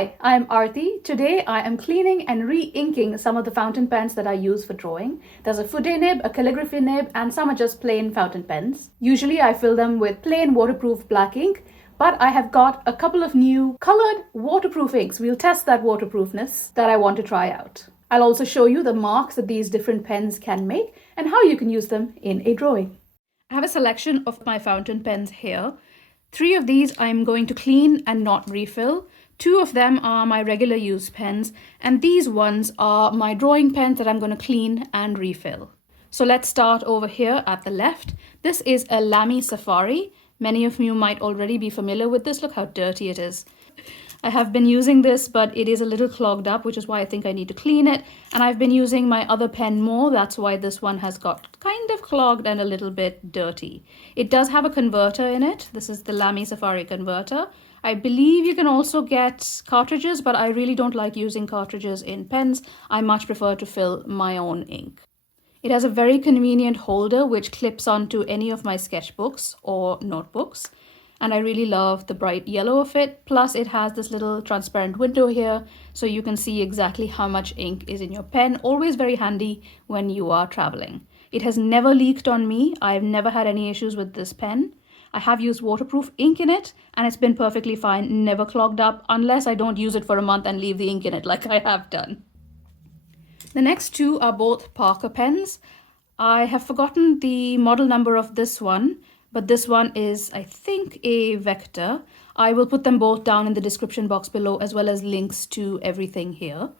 Hi, I'm Arati. Today I am cleaning and re-inking some of the fountain pens that I use for drawing. There's a Fude nib, a calligraphy nib, and some are just plain fountain pens. Usually I fill them with plain waterproof black ink, but I have got a couple of new colored waterproof inks. We'll test that waterproofness that I want to try out. I'll also show you the marks that these different pens can make and how you can use them in a drawing. I have a selection of my fountain pens here. 3 of these I'm going to clean and not refill. 2 of them are my regular use pens, and these ones are my drawing pens that I'm going to clean and refill. So let's start over here at the left. This is a Lamy Safari. Many of you might already be familiar with this. Look how dirty it is. I have been using this, but it is a little clogged up, which is why I think I need to clean it. And I've been using my other pen more. That's why this one has got kind of clogged and a little bit dirty. It does have a converter in it. This is the Lamy Safari converter. I believe you can also get cartridges, but I really don't like using cartridges in pens. I much prefer to fill my own ink. It has a very convenient holder which clips onto any of my sketchbooks or notebooks. And I really love the bright yellow of it. Plus it has this little transparent window here, so you can see exactly how much ink is in your pen. Always very handy when you are traveling. It has never leaked on me. I've never had any issues with this pen. I have used waterproof ink in it and it's been perfectly fine, never clogged up, unless I don't use it for a month and leave the ink in it like I have done. The next 2 are both Parker pens. I have forgotten the model number of this one, but this one is, I think, a Vector. I will put them both down in the description box below, as well as links to everything here.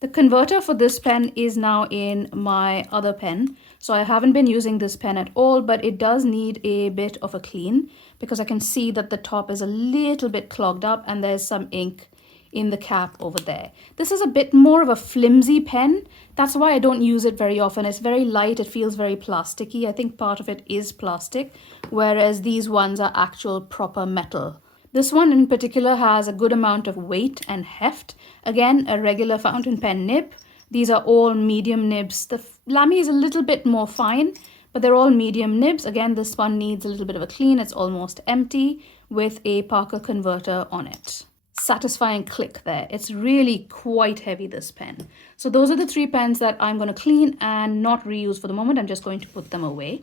The converter for this pen is now in my other pen, so I haven't been using this pen at all, but it does need a bit of a clean because I can see that the top is a little bit clogged up and there's some ink in the cap over there. This is a bit more of a flimsy pen. That's why I don't use it very often. It's very light. It feels very plasticky. I think part of it is plastic, whereas these ones are actual proper metal. This one in particular has a good amount of weight and heft. Again, a regular fountain pen nib. These are all medium nibs. The Lamy is a little bit more fine, but they're all medium nibs. Again, this one needs a little bit of a clean. It's almost empty with a Parker converter on it. Satisfying click there. It's really quite heavy, this pen. So those are the 3 pens that I'm going to clean and not reuse for the moment. I'm just going to put them away.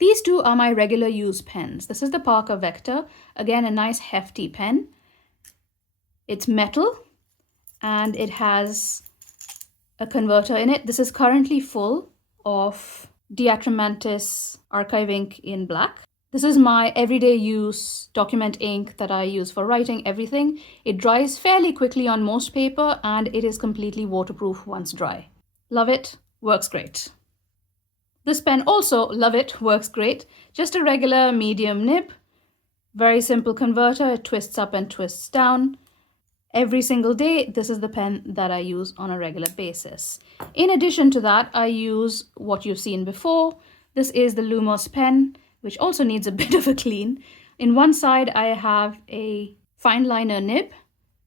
These 2 are my regular use pens. This is the Parker Vector. Again, a nice hefty pen. It's metal and it has a converter in it. This is currently full of Diatramantis archive ink in black. This is my everyday use document ink that I use for writing everything. It dries fairly quickly on most paper and it is completely waterproof once dry. Love it, works great. This pen also, love it, works great. Just a regular medium nib. Very simple converter. It twists up and twists down. Every single day, this is the pen that I use on a regular basis. In addition to that, I use what you've seen before. This is the Lumos pen, which also needs a bit of a clean. In one side, I have a fine liner nib,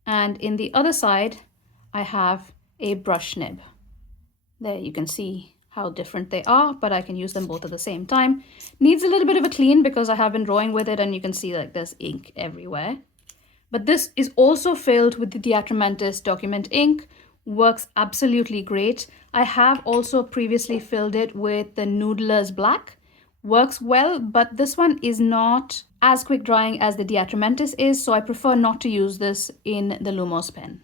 and in the other side, I have a brush nib. There you can see how different they are, but I can use them both at the same time. Needs a little bit of a clean because I have been drawing with it and you can see like there's ink everywhere. But this is also filled with the Diatramantis document ink. Works absolutely great. I have also previously filled it with the Noodler's Black. Works well, but this one is not as quick drying as the Diatramantis is, so I prefer not to use this in the Lumos pen.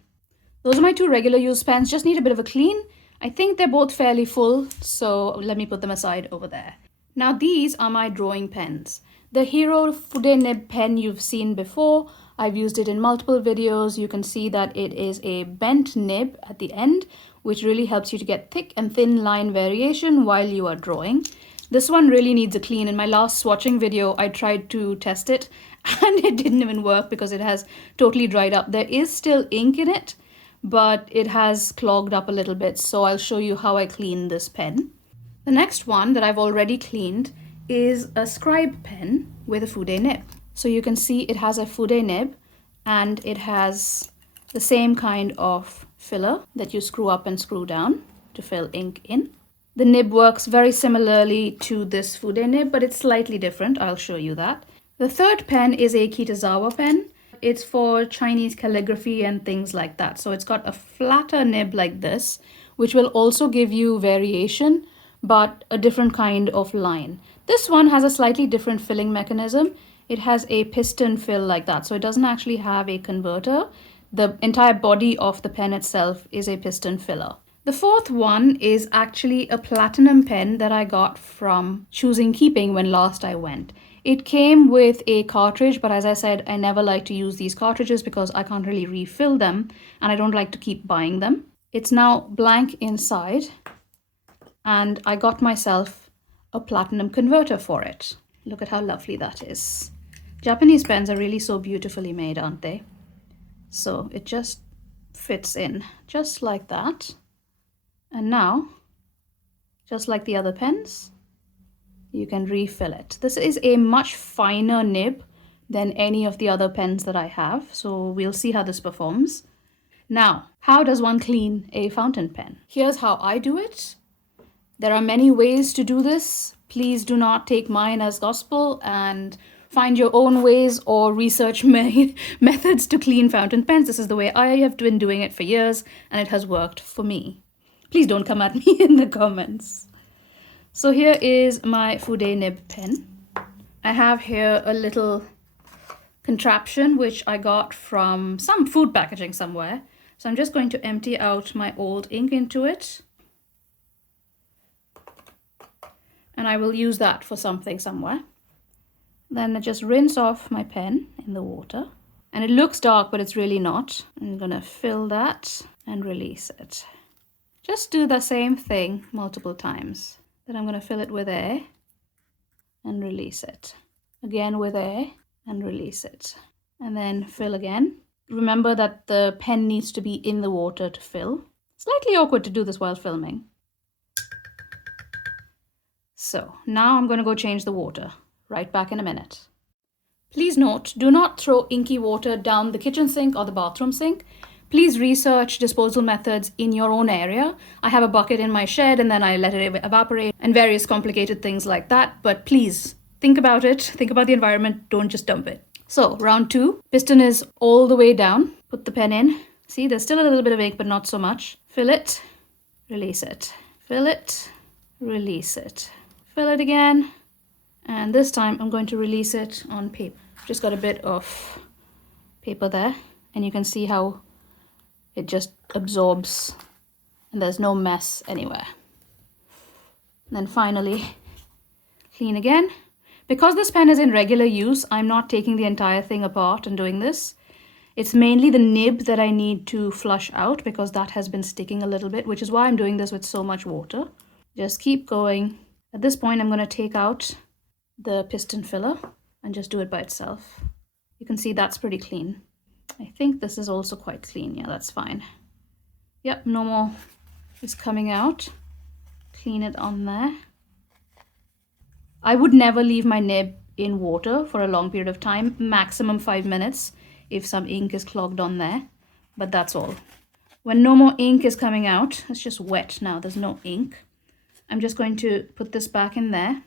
Those are my 2 regular use pens, just need a bit of a clean. I think they're both fairly full, so let me put them aside over there. Now these are my drawing pens. The Hero Fude nib pen you've seen before. I've used it in multiple videos. You can see that it is a bent nib at the end, which really helps you to get thick and thin line variation while you are drawing. This one really needs a clean. In my last swatching video, I tried to test it and it didn't even work because it has totally dried up. There is still ink in it, but it has clogged up a little bit, so I'll show you how I clean this pen. The next one that I've already cleaned is a scribe pen with a Fude nib. So you can see it has a Fude nib and it has the same kind of filler that you screw up and screw down to fill ink in. The nib works very similarly to this Fude nib, but it's slightly different. I'll show you that. The third pen is a Kitazawa pen. It's for Chinese calligraphy and things like that. So it's got a flatter nib like this, which will also give you variation, but a different kind of line. This one has a slightly different filling mechanism. It has a piston fill like that, so it doesn't actually have a converter. The entire body of the pen itself is a piston filler. The fourth one is actually a platinum pen that I got from Choosing Keeping when last I went. It came with a cartridge, but as I said, I never like to use these cartridges because I can't really refill them and I don't like to keep buying them. It's now blank inside and I got myself a platinum converter for it. Look at how lovely that is. Japanese pens are really so beautifully made, aren't they? So it just fits in just like that. And now, just like the other pens, you can refill it. This is a much finer nib than any of the other pens that I have, so we'll see how this performs. Now, how does one clean a fountain pen? Here's how I do it. There are many ways to do this. Please do not take mine as gospel and find your own ways or research methods to clean fountain pens. This is the way I have been doing it for years and it has worked for me. Please don't come at me in the comments. So here is my Fude nib pen. I have here a little contraption which I got from some food packaging somewhere. So I'm just going to empty out my old ink into it. And I will use that for something somewhere. Then I just rinse off my pen in the water. And it looks dark, but it's really not. I'm gonna fill that and release it. Just do the same thing multiple times. Then I'm going to fill it with air and release it. Again with air and release it. And then fill again. Remember that the pen needs to be in the water to fill. Slightly awkward to do this while filming. So now I'm going to go change the water. Right back in a minute. Please note, do not throw inky water down the kitchen sink or the bathroom sink. Please research disposal methods in your own area. I have a bucket in my shed and then I let it evaporate and various complicated things like that. But please think about it. Think about the environment. Don't just dump it. So round 2, piston is all the way down. Put the pen in. See, there's still a little bit of ink, but not so much. Fill it, release it. Fill it, release it. Fill it again. And this time I'm going to release it on paper. Just got a bit of paper there and you can see how it just absorbs and there's no mess anywhere. And then finally, clean again. Because this pen is in regular use, I'm not taking the entire thing apart and doing this. It's mainly the nib that I need to flush out because that has been sticking a little bit, which is why I'm doing this with so much water. Just keep going. At this point, I'm going to take out the piston filler and just do it by itself. You can see that's pretty clean. I think this is also quite clean. Yeah, that's fine. Yep, no more is coming out. Clean it on there. I would never leave my nib in water for a long period of time, maximum 5 minutes if some ink is clogged on there, but that's all. When no more ink is coming out, it's just wet now, there's no ink. I'm just going to put this back in there.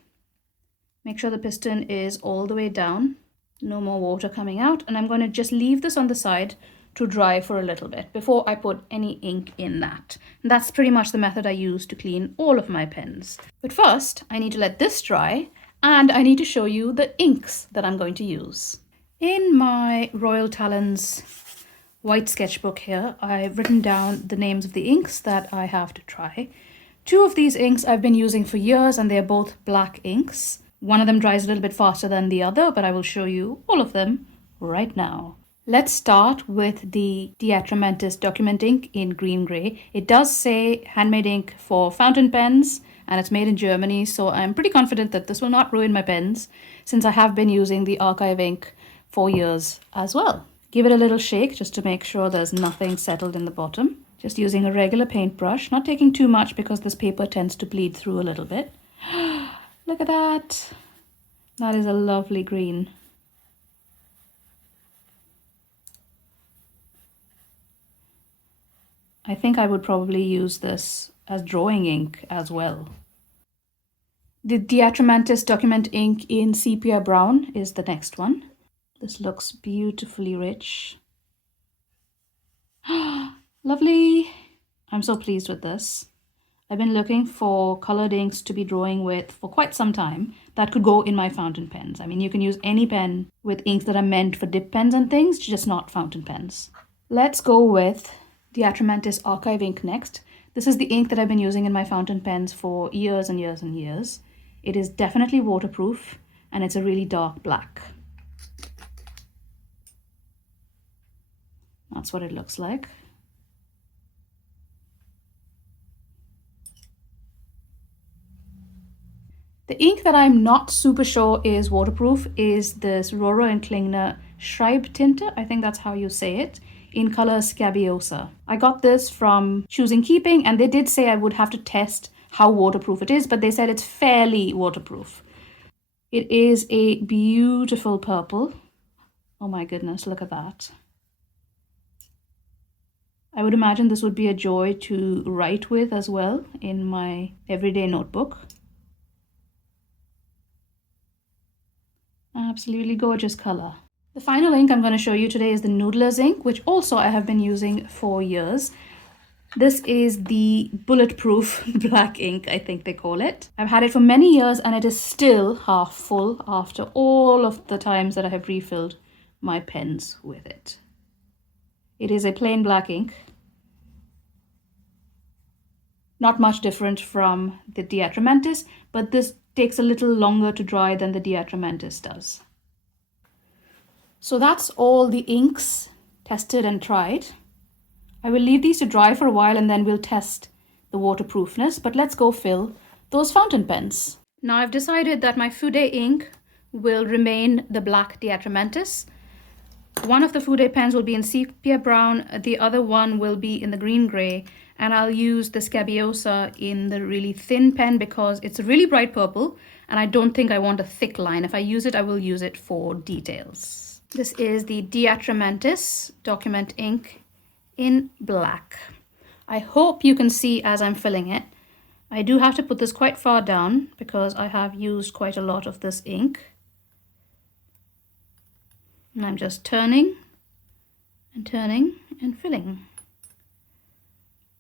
Make sure the piston is all the way down. No more water coming out, and I'm going to just leave this on the side to dry for a little bit before I put any ink in that. And that's pretty much the method I use to clean all of my pens. But first, I need to let this dry, and I need to show you the inks that I'm going to use. In my Royal Talons white sketchbook here, I've written down the names of the inks that I have to try. 2 of these inks I've been using for years, and they're both black inks. One of them dries a little bit faster than the other, but I will show you all of them right now. Let's start with the Diatramentis document ink in green grey. It does say handmade ink for fountain pens, and it's made in Germany, so I'm pretty confident that this will not ruin my pens, since I have been using the archive ink for years as well. Give it a little shake just to make sure there's nothing settled in the bottom. Just using a regular paintbrush, not taking too much because this paper tends to bleed through a little bit. Look at that. That is a lovely green. I think I would probably use this as drawing ink as well. The Diatramentis document ink in sepia brown is the next one. This looks beautifully rich. Lovely. I'm so pleased with this. I've been looking for colored inks to be drawing with for quite some time that could go in my fountain pens. I mean, you can use any pen with inks that are meant for dip pens and things, just not fountain pens. Let's go with the Atramantis Archive ink next. This is the ink that I've been using in my fountain pens for years and years and years. It is definitely waterproof and it's a really dark black. That's what it looks like. The ink that I'm not super sure is waterproof is this Roro & Klingner Schreibtinte, I think that's how you say it, in color Scabiosa. I got this from Choosing Keeping and they did say I would have to test how waterproof it is, but they said it's fairly waterproof. It is a beautiful purple. Oh my goodness, look at that. I would imagine this would be a joy to write with as well in my everyday notebook. Absolutely gorgeous color. The final ink I'm going to show you today is the Noodler's ink, which also I have been using for years. This is the bulletproof black ink, I think they call it. I've had it for many years and it is still half full after all of the times that I have refilled my pens with it. It is a plain black ink. Not much different from the Diatramantis, but this takes a little longer to dry than the Diatramantis does. So that's all the inks tested and tried. I will leave these to dry for a while and then we'll test the waterproofness, but let's go fill those fountain pens. Now I've decided that my Fude ink will remain the black Diatramantis. One of the Fude pens will be in sepia brown, the other one will be in the green gray, and I'll use the Scabiosa in the really thin pen because it's a really bright purple and I don't think I want a thick line. If I use it, I will use it for details. This is the Diatramantis document ink in black. I hope you can see as I'm filling it. I do have to put this quite far down because I have used quite a lot of this ink. And I'm just turning and filling.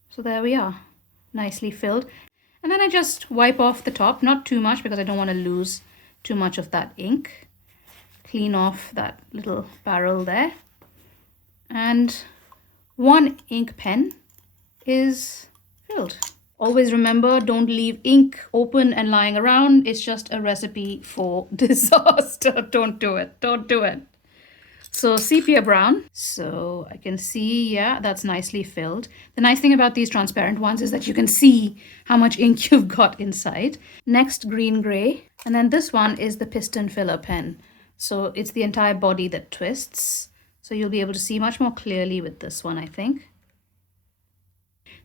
So there we are, nicely filled. And then I just wipe off the top, not too much because I don't want to lose too much of that ink. Clean off that little barrel there. And one ink pen is filled. Always remember, don't leave ink open and lying around. It's just a recipe for disaster. Don't do it, don't do it. So sepia brown, so I can see, yeah, that's nicely filled. The nice thing about these transparent ones is that you can see how much ink you've got inside. Next, green gray, and then this one is the piston filler pen. So it's the entire body that twists. So you'll be able to see much more clearly with this one, I think.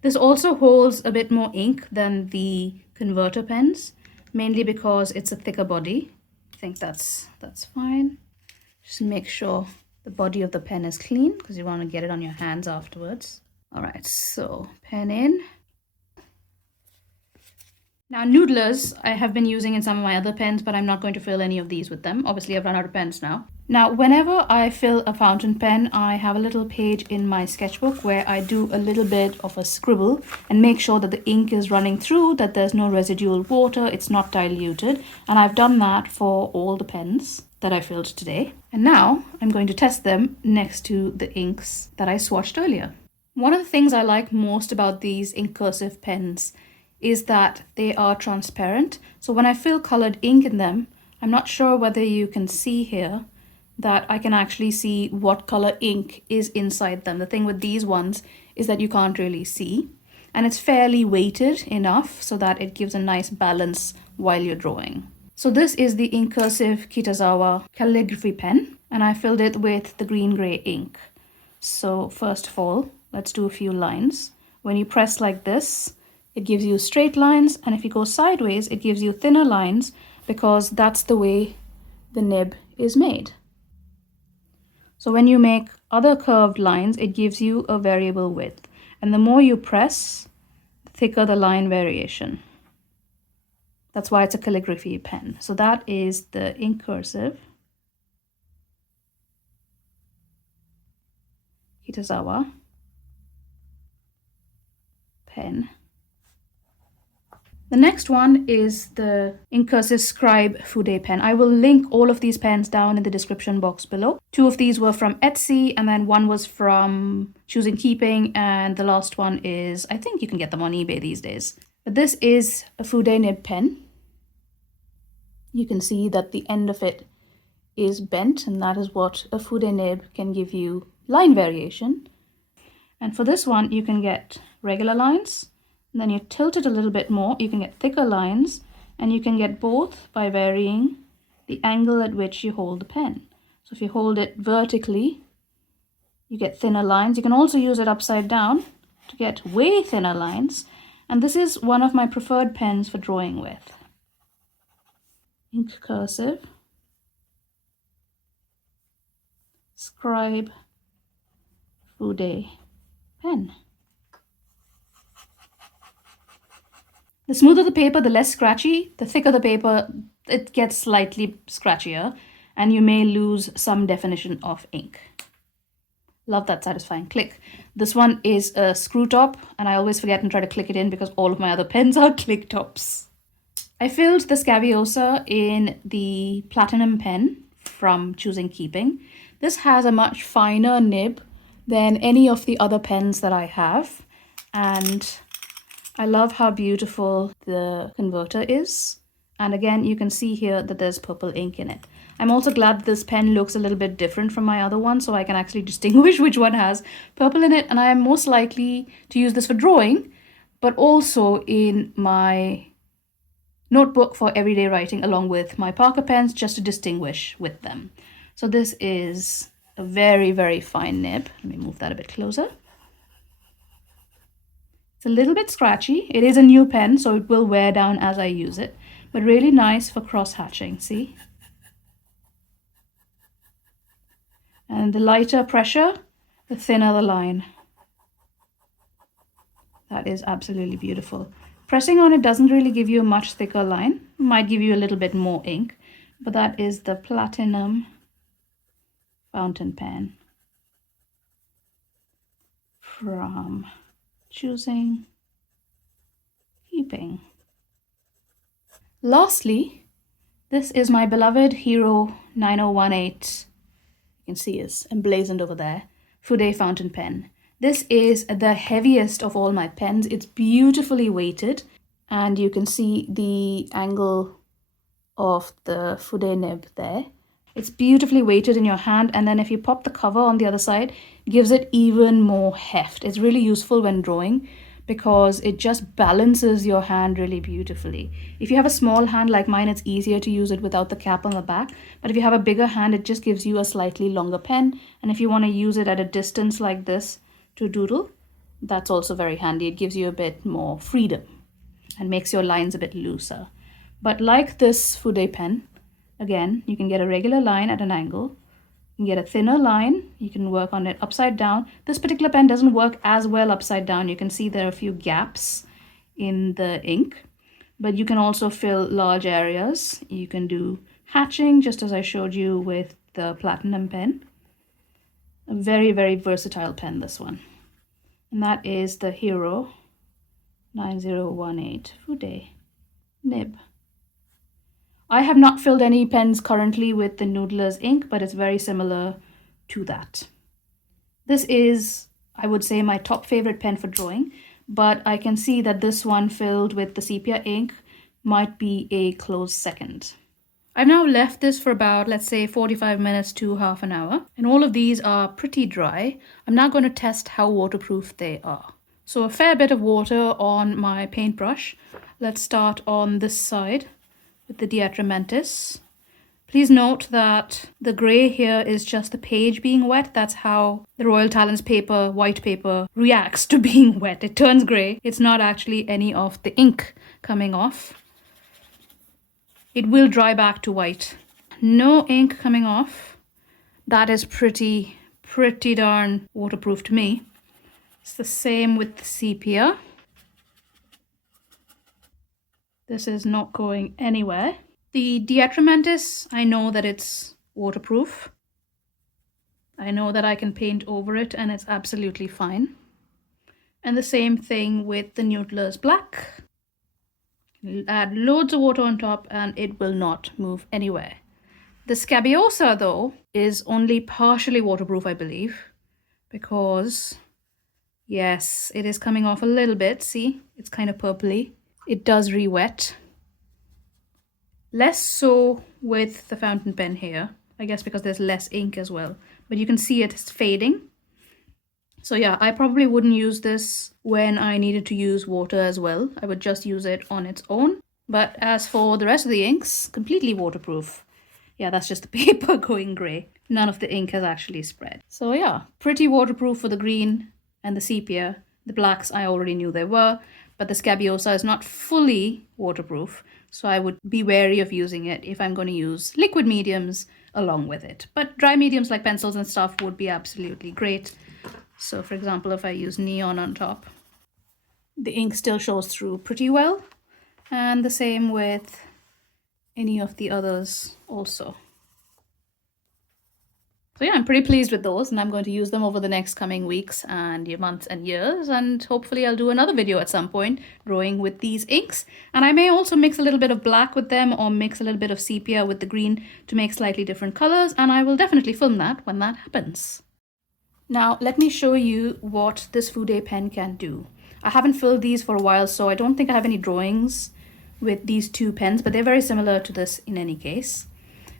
This also holds a bit more ink than the converter pens, mainly because it's a thicker body. I think that's fine. Just make sure the body of the pen is clean because you want to get it on your hands afterwards. All right, so pen in. Now Noodlers I have been using in some of my other pens, but I'm not going to fill any of these with them. Obviously I've run out of pens now. Now whenever I fill a fountain pen, I have a little page in my sketchbook where I do a little bit of a scribble and make sure that the ink is running through, that there's no residual water, it's not diluted. And I've done that for all the pens that I filled today. And now I'm going to test them next to the inks that I swatched earlier. One of the things I like most about these Incursive pens is that they are transparent. So when I fill colored ink in them, I'm not sure whether you can see here that I can actually see what color ink is inside them. The thing with these ones is that you can't really see. And it's fairly weighted enough so that it gives a nice balance while you're drawing. So this is the Incursive Kitazawa calligraphy pen, and I filled it with the green-gray ink. So first of all, let's do a few lines. When you press like this, it gives you straight lines, and if you go sideways, it gives you thinner lines because that's the way the nib is made. So when you make other curved lines, it gives you a variable width, and the more you press, the thicker the line variation. That's why it's a calligraphy pen. So that is the Incursive. Kitazawa pen. The next one is the Incursive Scribe Fude pen. I will link all of these pens down in the description box below. 2 of these were from Etsy, and then 1 was from Choosing Keeping, and the last one is, I think you can get them on eBay these days. But this is a Fude nib pen. You can see that the end of it is bent, and that is what a Fude nib can give you line variation. And for this one, you can get regular lines. And then you tilt it a little bit more, you can get thicker lines, and you can get both by varying the angle at which you hold the pen. So if you hold it vertically, you get thinner lines. You can also use it upside down to get way thinner lines. And this is one of my preferred pens for drawing with. Incursive Scribe Fude pen. The smoother the paper, the less scratchy. The thicker the paper, it gets slightly scratchier, and you may lose some definition of ink. Love that satisfying click. This one is a screw top, and I always forget and try to click it in because all of my other pens are click tops. I filled the Scaviosa in the Platinum pen from Choosing Keeping. This has a much finer nib than any of the other pens that I have, and I love how beautiful the converter is. And again, you can see here that there's purple ink in it. I'm also glad this pen looks a little bit different from my other one, so I can actually distinguish which one has purple in it. And I am most likely to use this for drawing, but also in my notebook for everyday writing along with my Parker pens, just to distinguish with them. So this is a very, very fine nib. Let me move that a bit closer. It's a little bit scratchy. It is a new pen, so it will wear down as I use it, but really nice for cross-hatching, see? And the lighter pressure, the thinner the line. That is absolutely beautiful. Pressing on it doesn't really give you a much thicker line. It might give you a little bit more ink, but that is the Platinum fountain pen from Choosing Keeping. Lastly, this is my beloved Hero 9018. You can see it's emblazoned over there. Fude fountain pen. This is the heaviest of all my pens. It's beautifully weighted, and you can see the angle of the Fude nib there. It's beautifully weighted in your hand, and then if you pop the cover on the other side, it gives it even more heft. It's really useful when drawing because it just balances your hand really beautifully. If you have a small hand like mine, it's easier to use it without the cap on the back. But if you have a bigger hand, it just gives you a slightly longer pen. And if you want to use it at a distance like this to doodle, that's also very handy. It gives you a bit more freedom and makes your lines a bit looser. But like this Fude pen, again, you can get a regular line at an angle. You can get a thinner line. You can work on it upside down. This particular pen doesn't work as well upside down. You can see there are a few gaps in the ink, but you can also fill large areas. You can do hatching, just as I showed you with the Platinum pen. A very, very versatile pen, this one. And that is the Hero 9018 Fude nib. I have not filled any pens currently with the Noodler's ink, but it's very similar to that. This is, I would say, my top favorite pen for drawing, but I can see that this one filled with the sepia ink might be a close second. I've now left this for about, let's say, 45 minutes to half an hour, and all of these are pretty dry. I'm now going to test how waterproof they are. So a fair bit of water on my paintbrush. Let's start on this side with the Diatramentis. Please note that the grey here is just the page being wet. That's how the Royal Talents paper, white paper, reacts to being wet. It turns grey. It's not actually any of the ink coming off. It will dry back to white. No ink coming off. That is pretty darn waterproof to me. It's the same with the sepia. This is not going anywhere. The Diatramentis, I know that it's waterproof. I know that I can paint over it and it's absolutely fine. And the same thing with the Noodler's Black. Add loads of water on top and it will not move anywhere. The Scabiosa, though, is only partially waterproof, I believe, because, yes, it is coming off a little bit. See, it's kind of purpley. It does re-wet. Less so with the fountain pen here, I guess because there's less ink as well. But you can see it's fading. So yeah, I probably wouldn't use this when I needed to use water as well. I would just use it on its own. But as for the rest of the inks, completely waterproof. Yeah, that's just the paper going grey. None of the ink has actually spread. So yeah, pretty waterproof for the green and the sepia. The blacks I already knew there were, but the Scabiosa is not fully waterproof. So I would be wary of using it if I'm going to use liquid mediums along with it. But dry mediums like pencils and stuff would be absolutely great. So for example, if I use neon on top, the ink still shows through pretty well. And the same with any of the others also. So yeah, I'm pretty pleased with those, and I'm going to use them over the next coming weeks and months and years, and hopefully I'll do another video at some point drawing with these inks. And I may also mix a little bit of black with them or mix a little bit of sepia with the green to make slightly different colors, and I will definitely film that when that happens. Now let me show you what this Fude pen can do. I haven't filled these for a while, so I don't think I have any drawings with these two pens, but they're very similar to this in any case.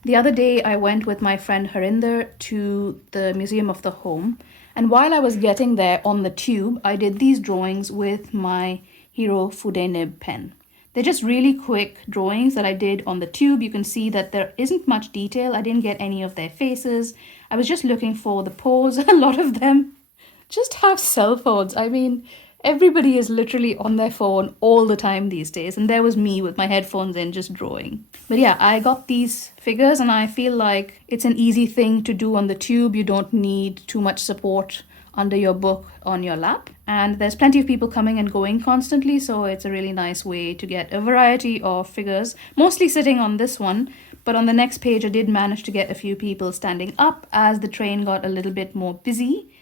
The other day I went with my friend Harinder to the Museum of the Home, and while I was getting there on the tube, I did these drawings with my Hero Fude nib pen. They're just really quick drawings that I did on the tube. You can see that there isn't much detail. I didn't get any of their faces. I was just looking for the pose. A lot of them just have cell phones. I mean, everybody is literally on their phone all the time these days, and there was me with my headphones in just drawing. But yeah, I got these figures and I feel like it's an easy thing to do on the tube. You don't need too much support under your book on your lap, and there's plenty of people coming and going constantly, so it's a really nice way to get a variety of figures, mostly sitting on this one. But on the next page I did manage to get a few people standing up as the train got a little bit more busy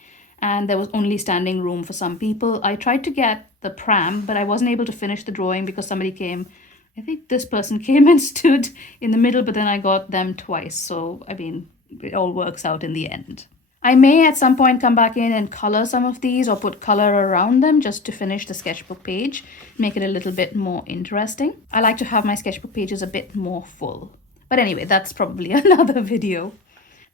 and there was only standing room for some people. I tried to get the pram, but I wasn't able to finish the drawing because somebody came. I think this person came and stood in the middle, but then I got them twice. So, I mean, it all works out in the end. I may at some point come back in and color some of these or put color around them just to finish the sketchbook page, make it a little bit more interesting. I like to have my sketchbook pages a bit more full. But anyway, that's probably another video.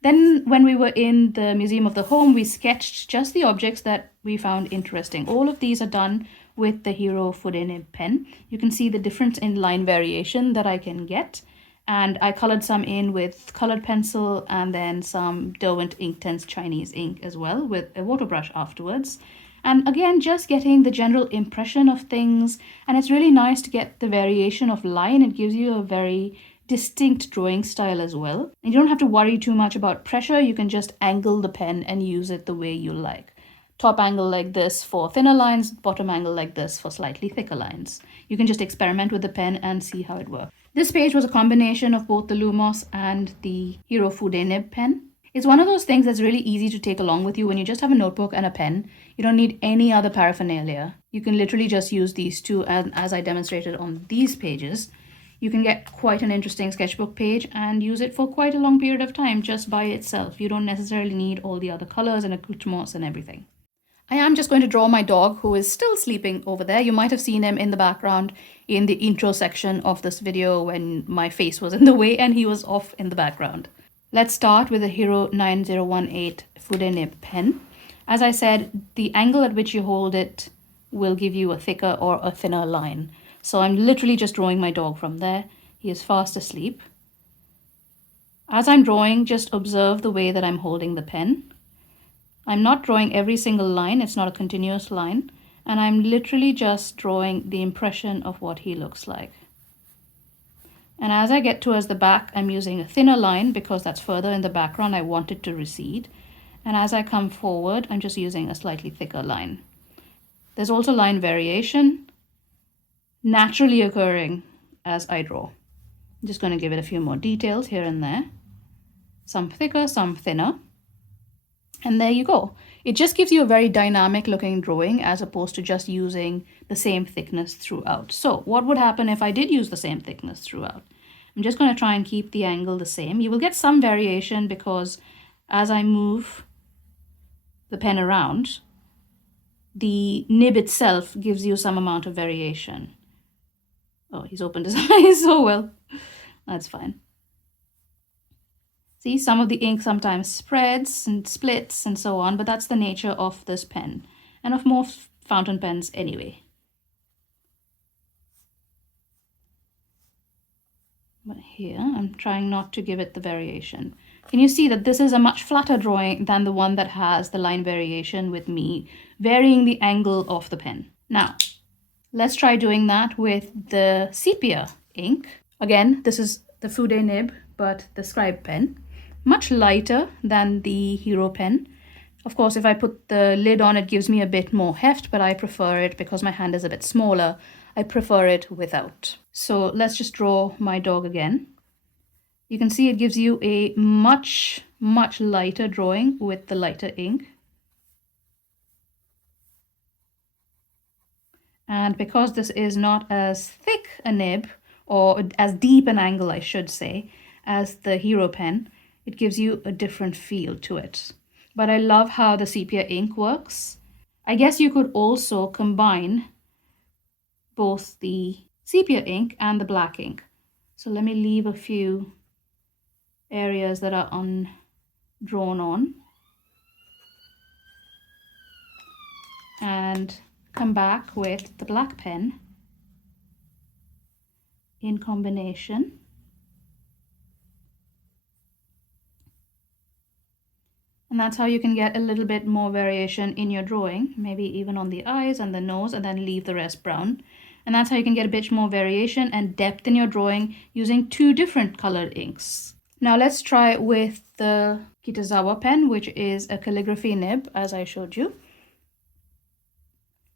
Then when we were in the Museum of the Home, we sketched just the objects that we found interesting. All of these are done with the Hero Fude nib pen. You can see the difference in line variation that I can get. And I colored some in with colored pencil and then some Derwent Inktense Chinese ink as well with a water brush afterwards. And again, just getting the general impression of things. And it's really nice to get the variation of line. It gives you a very distinct drawing style as well. And you don't have to worry too much about pressure. You can just angle the pen and use it the way you like. Top angle like this for thinner lines, bottom angle like this for slightly thicker lines. You can just experiment with the pen and see how it works. This page was a combination of both the Lumos and the Hero Fude nib pen. It's one of those things that's really easy to take along with you when you just have a notebook and a pen. You don't need any other paraphernalia. You can literally just use these two, and as I demonstrated on these pages, you can get quite an interesting sketchbook page and use it for quite a long period of time just by itself. You don't necessarily need all the other colors and accoutrements and everything. I am just going to draw my dog, who is still sleeping over there. You might have seen him in the background in the intro section of this video when my face was in the way and he was off in the background. Let's start with the Hero 9018 Fude nib pen. As I said, the angle at which you hold it will give you a thicker or a thinner line. So I'm literally just drawing my dog from there. He is fast asleep. As I'm drawing, just observe the way that I'm holding the pen. I'm not drawing every single line, it's not a continuous line, and I'm literally just drawing the impression of what he looks like. And as I get towards the back, I'm using a thinner line because that's further in the background. I want it to recede. And as I come forward, I'm just using a slightly thicker line. There's also line variation naturally occurring as I draw. I'm just going to give it a few more details here and there. Some thicker, some thinner. And there you go. It just gives you a very dynamic looking drawing as opposed to just using the same thickness throughout. So what would happen if I did use the same thickness throughout? I'm just going to try and keep the angle the same. You will get some variation because as I move the pen around, the nib itself gives you some amount of variation. Oh, he's opened his eyes. Oh well, that's fine. See, some of the ink sometimes spreads and splits and so on, but that's the nature of this pen and of most fountain pens anyway. But here, I'm trying not to give it the variation. Can you see that this is a much flatter drawing than the one that has the line variation with me varying the angle of the pen? Now, let's try doing that with the sepia ink. Again, this is the Fude nib, but the scribe pen. Much lighter than the hero pen. Of course, if I put the lid on, it gives me a bit more heft, but I prefer it because my hand is a bit smaller. I prefer it without. So let's just draw my dog again. You can see it gives you a much lighter drawing with the lighter ink. And because this is not as thick a nib, or as deep an angle, I should say, as the hero pen, it gives you a different feel to it. But I love how the sepia ink works. I guess you could also combine both the sepia ink and the black ink. So let me leave a few areas that are undrawn on. And come back with the black pen in combination. And that's how you can get a little bit more variation in your drawing, maybe even on the eyes and the nose, and then leave the rest brown. And that's how you can get a bit more variation and depth in your drawing using two different colored inks. Now let's try with the Kitazawa pen, which is a calligraphy nib, as I showed you.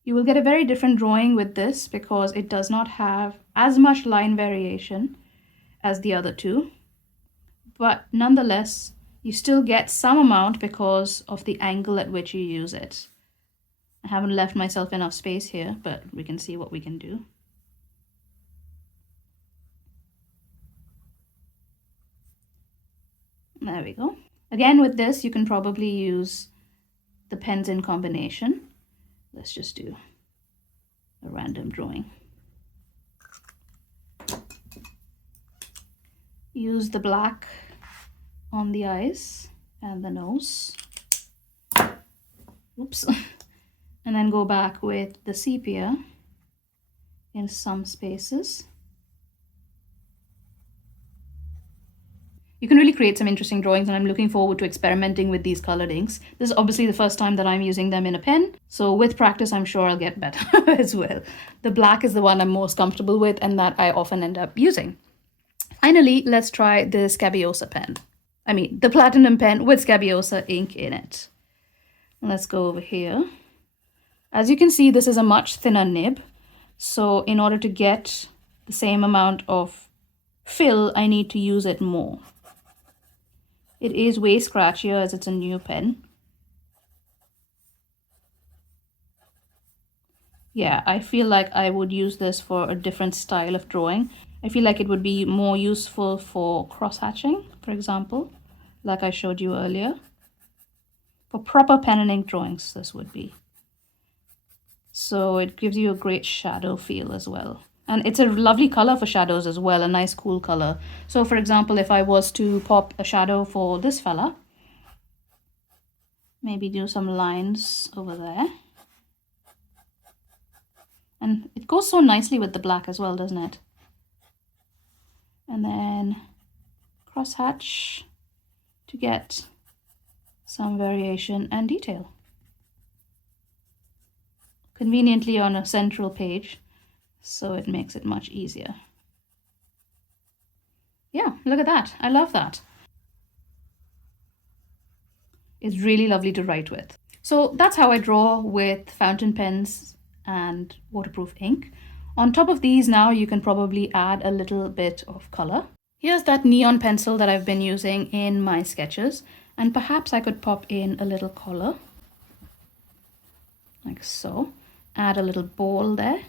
You will get a very different drawing with this because it does not have as much line variation as the other two. But nonetheless, you still get some amount because of the angle at which you use it. I haven't left myself enough space here, but we can see what we can do. There we go. Again, with this, you can probably use the pens in combination. Let's just do a random drawing. Use the black on the eyes and the nose. Oops. And then go back with the sepia in some spaces. You can really create some interesting drawings, and I'm looking forward to experimenting with these colored inks. This is obviously the first time that I'm using them in a pen, so with practice I'm sure I'll get better as well. The black is the one I'm most comfortable with and that I often end up using. Finally, let's try the Scabiosa pen. I mean, the platinum pen with Scabiosa ink in it. Let's go over here. As you can see, this is a much thinner nib. So in order to get the same amount of fill, I need to use it more. It is way scratchier as it's a new pen. Yeah, I feel like I would use this for a different style of drawing. I feel like it would be more useful for cross-hatching, for example, like I showed you earlier. For proper pen and ink drawings, this would be. So it gives you a great shadow feel as well. And it's a lovely color for shadows as well, a nice cool color. So for example, if I was to pop a shadow for this fella, maybe do some lines over there. And it goes so nicely with the black as well, doesn't it? And then cross-hatch to get some variation and detail. Conveniently on a central page, so it makes it much easier. Yeah, look at that. I love that. It's really lovely to write with. So that's how I draw with fountain pens and waterproof ink. On top of these now, you can probably add a little bit of color. Here's that neon pencil that I've been using in my sketches. And perhaps I could pop in a little collar, like so. Add a little ball there.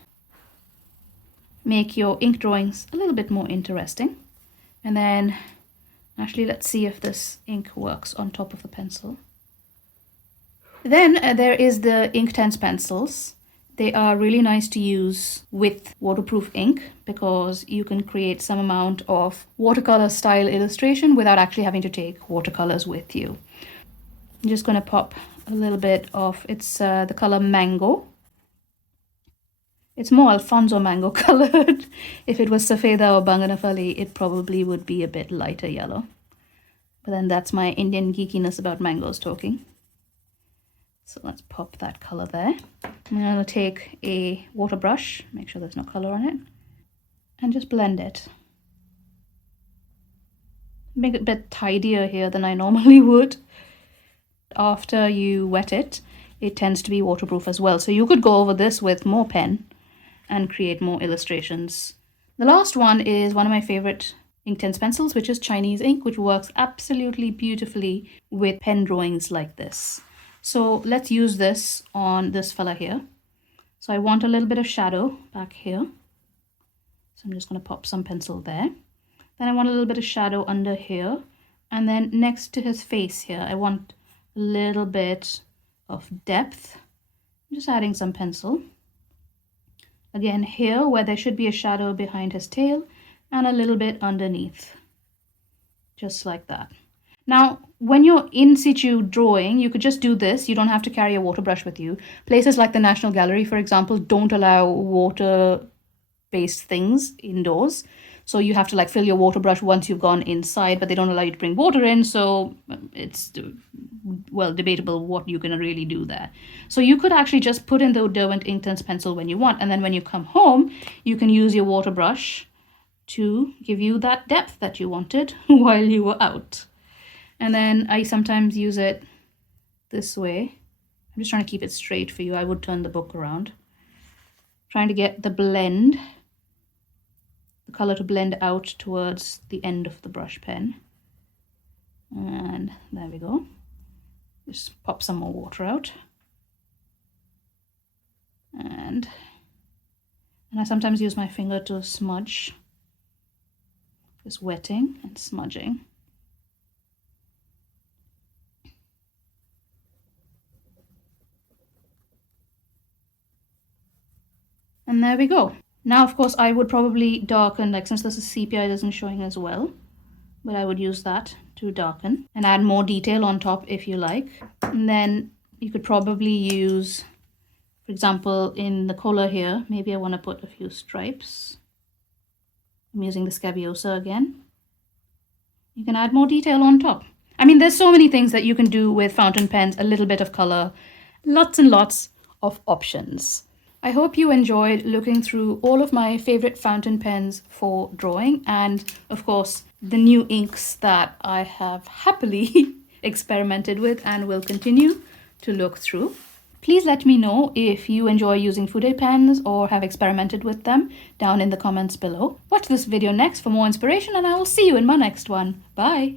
Make your ink drawings a little bit more interesting. And then, actually, let's see if this ink works on top of the pencil. Then there is the Inktense pencils. They are really nice to use with waterproof ink because you can create some amount of watercolor style illustration without actually having to take watercolors with you. I'm just going to pop a little bit of, it's the color Mango. It's more Alfonso Mango colored. If it was Safeda or Banganafali, it probably would be a bit lighter yellow. But then that's my Indian geekiness about mangoes talking. So let's pop that color there. I'm going to take a water brush, make sure there's no color on it, and just blend it. Make it a bit tidier here than I normally would. After you wet it, it tends to be waterproof as well. So you could go over this with more pen and create more illustrations. The last one is one of my favorite Inktense pencils, which is Chinese ink, which works absolutely beautifully with pen drawings like this. So let's use this on this fella here. So I want a little bit of shadow back here. So I'm just going to pop some pencil there. Then I want a little bit of shadow under here. And then next to his face here, I want a little bit of depth. I'm just adding some pencil. Again, here where there should be a shadow behind his tail and a little bit underneath. Just like that. Now, when you're in situ drawing, you could just do this. You don't have to carry a water brush with you. Places like the National Gallery, for example, don't allow water-based things indoors. So you have to like fill your water brush once you've gone inside, but they don't allow you to bring water in. So it's, well, debatable what you can really do there. So you could actually just put in the Derwent Inktense pencil when you want. And then when you come home, you can use your water brush to give you that depth that you wanted while you were out. And then I sometimes use it this way. I'm just trying to keep it straight for you. I would turn the book around. Trying to get the blend, the color to blend out towards the end of the brush pen. And there we go. Just pop some more water out. And I sometimes use my finger to smudge. Just wetting and smudging. And there we go. Now, of course, I would probably darken, like since this is sepia, it isn't showing as well, but I would use that to darken and add more detail on top if you like. And then you could probably use, for example, in the collar here, maybe I want to put a few stripes. I'm using the Scabiosa again. You can add more detail on top. I mean, there's so many things that you can do with fountain pens, a little bit of color, lots and lots of options. I hope you enjoyed looking through all of my favorite fountain pens for drawing and, of course, the new inks that I have happily experimented with and will continue to look through. Please let me know if you enjoy using Fude pens or have experimented with them down in the comments below. Watch this video next for more inspiration and I will see you in my next one. Bye!